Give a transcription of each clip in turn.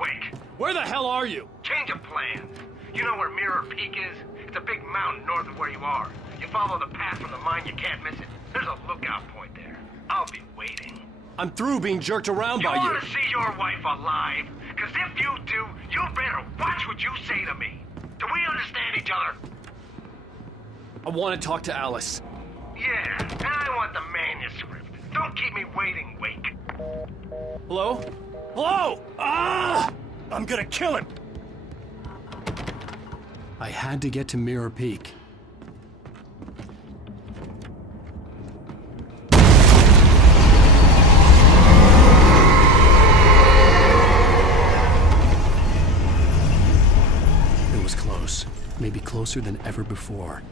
Wait. Where the hell are you? Change of plans. You know where Mirror Peak is? It's a big mountain north of where you are. You follow the path from the mine, you can't miss it. There's a lookout point there. I'll be waiting. I'm through being jerked around by you. You want to see your wife alive? Because if you do, you better watch what you say to me. Do we understand each other? I want to talk to Alice. Yeah, and I want the manuscript. Don't keep me waiting, Wake. Hello? Hello! Ah! I'm gonna kill him! I had to get to Mirror Peak. It was close. Maybe closer than ever before.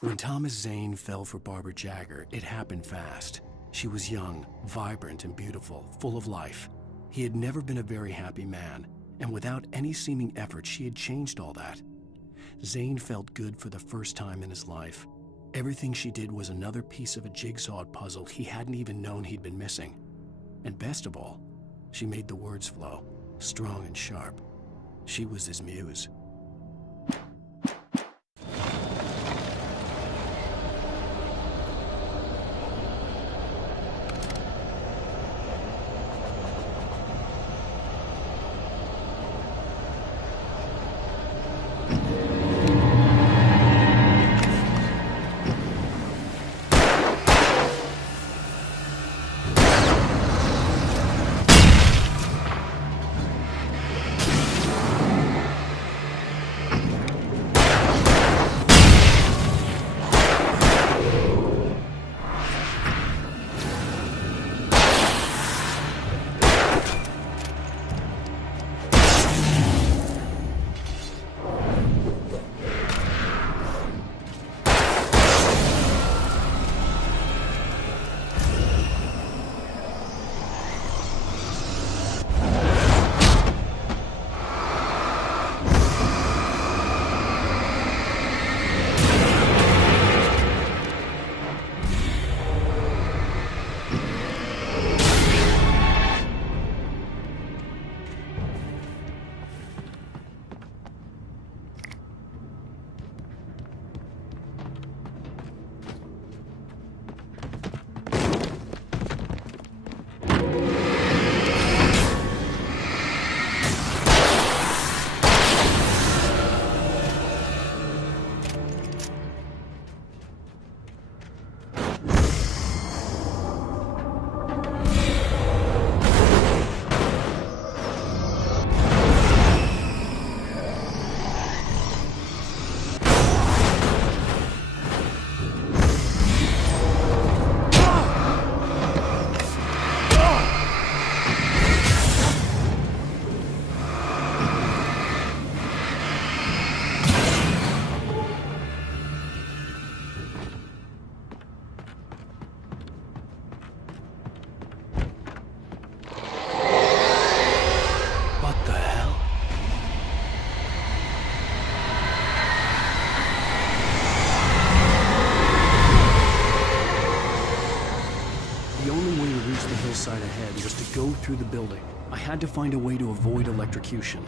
When Thomas Zane fell for Barbara Jagger, it happened fast. She was young, vibrant, and beautiful, full of life. He had never been a very happy man, and without any seeming effort, she had changed all that. Zane felt good for the first time in his life. Everything she did was another piece of a jigsaw puzzle he hadn't even known he'd been missing. And best of all, she made the words flow, strong and sharp. She was his muse. Hillside ahead was to go through the building. I had to find a way to avoid electrocution.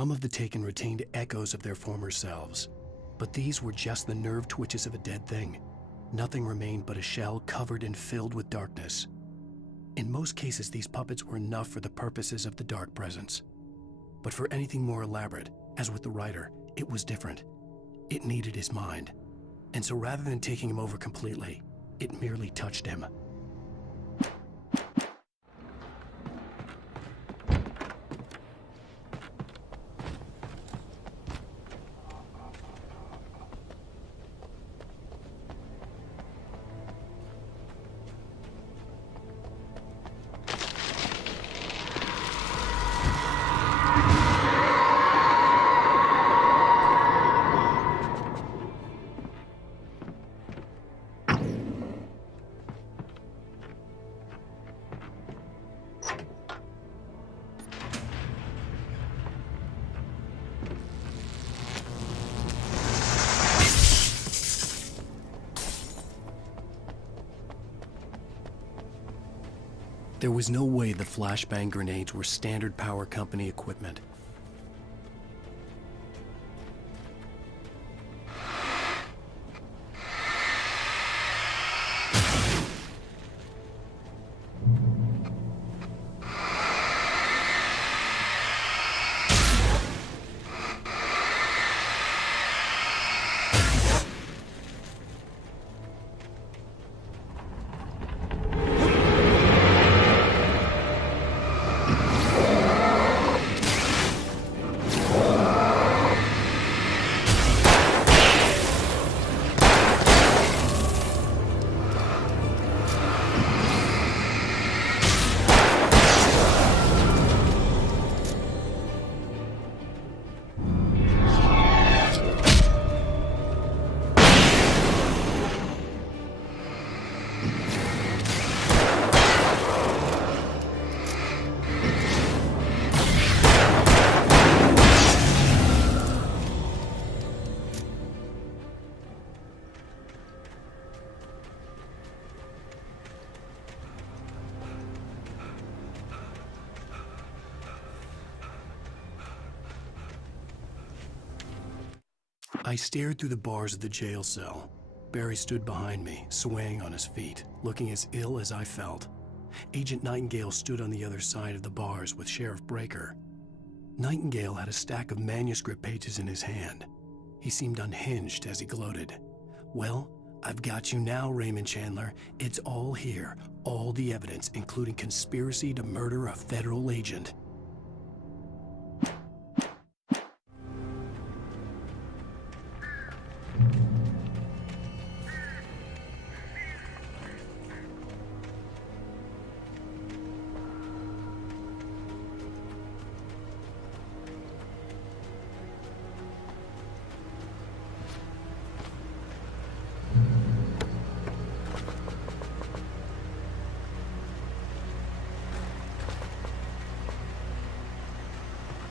Some of the taken retained echoes of their former selves, but these were just the nerve twitches of a dead thing. Nothing remained but a shell covered and filled with darkness. In most cases, these puppets were enough for the purposes of the dark presence. But for anything more elaborate, as with the writer, it was different. It needed his mind. And so rather than taking him over completely, it merely touched him. There was no way the flashbang grenades were standard power company equipment. I stared through the bars of the jail cell. Barry stood behind me, swaying on his feet, looking as ill as I felt. Agent Nightingale stood on the other side of the bars with Sheriff Breaker. Nightingale had a stack of manuscript pages in his hand. He seemed unhinged as he gloated. "Well, I've got you now, Raymond Chandler. It's all here, all the evidence, including conspiracy to murder a federal agent."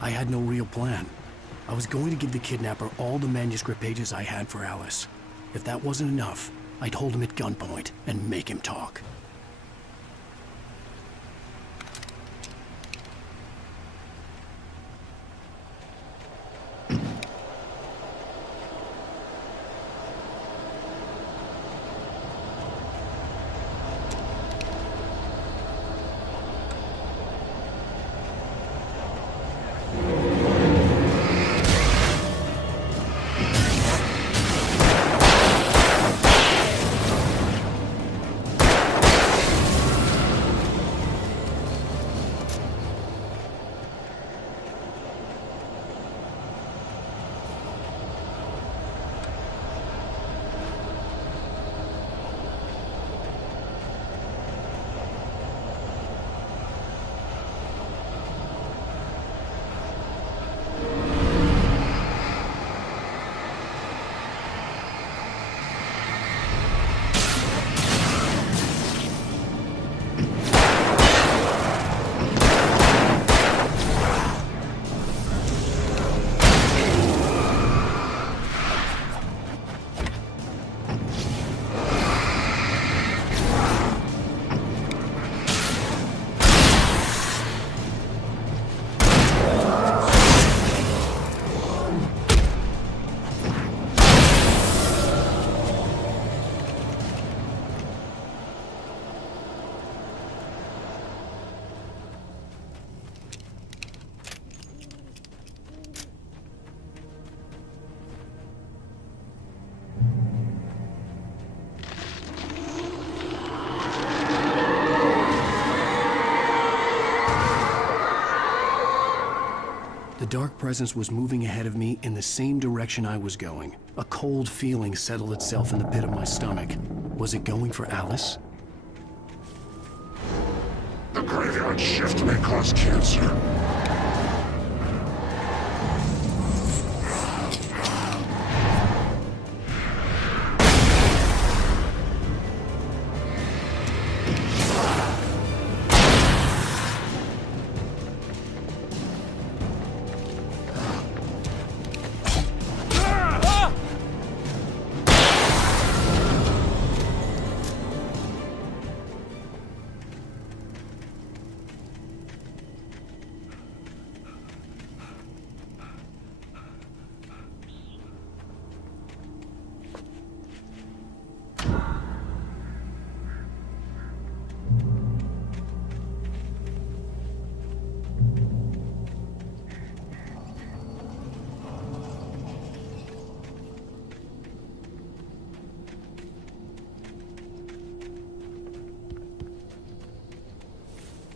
I had no real plan. I was going to give the kidnapper all the manuscript pages I had for Alice. If that wasn't enough, I'd hold him at gunpoint and make him talk. The dark presence was moving ahead of me in the same direction I was going. A cold feeling settled itself in the pit of my stomach. Was it going for Alice? The graveyard shift may cause cancer.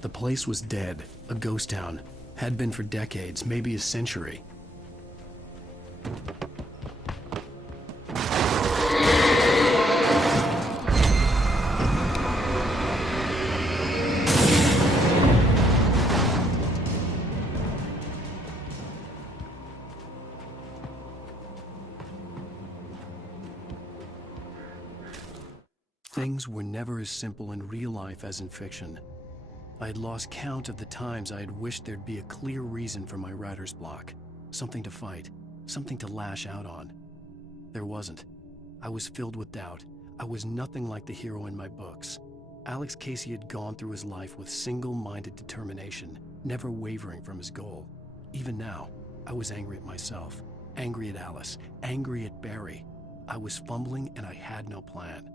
The place was dead, a ghost town. Had been for decades, maybe a century. Things were never as simple in real life as in fiction. I had lost count of the times I had wished there'd be a clear reason for my writer's block. Something to fight, something to lash out on. There wasn't. I was filled with doubt. I was nothing like the hero in my books. Alex Casey had gone through his life with single-minded determination, never wavering from his goal. Even now, I was angry at myself. angry at Alice, angry at Barry. I was fumbling and I had no plan.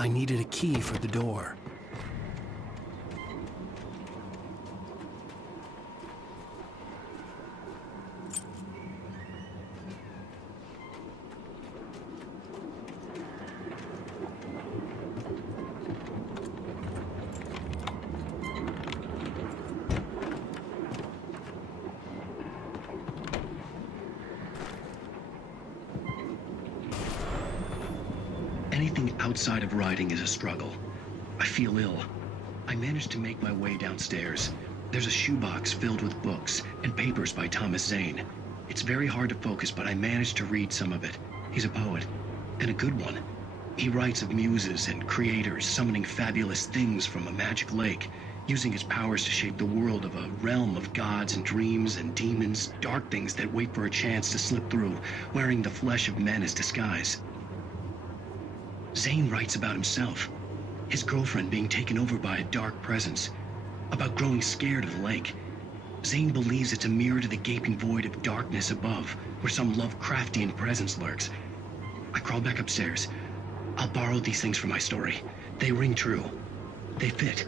I needed a key for the door. Anything outside of writing is a struggle. I feel ill. I managed to make my way downstairs. There's a shoebox filled with books and papers by Thomas Zane. It's very hard to focus, but I managed to read some of it. He's a poet, and a good one. He writes of muses and creators summoning fabulous things from a magic lake, using his powers to shape the world of a realm of gods and dreams and demons, dark things that wait for a chance to slip through, wearing the flesh of men as disguise. Zane writes about himself, his girlfriend being taken over by a dark presence, about growing scared of the lake. Zane believes it's a mirror to the gaping void of darkness above, where some Lovecraftian presence lurks. I crawl back upstairs. I'll borrow these things for my story. They ring true. They fit.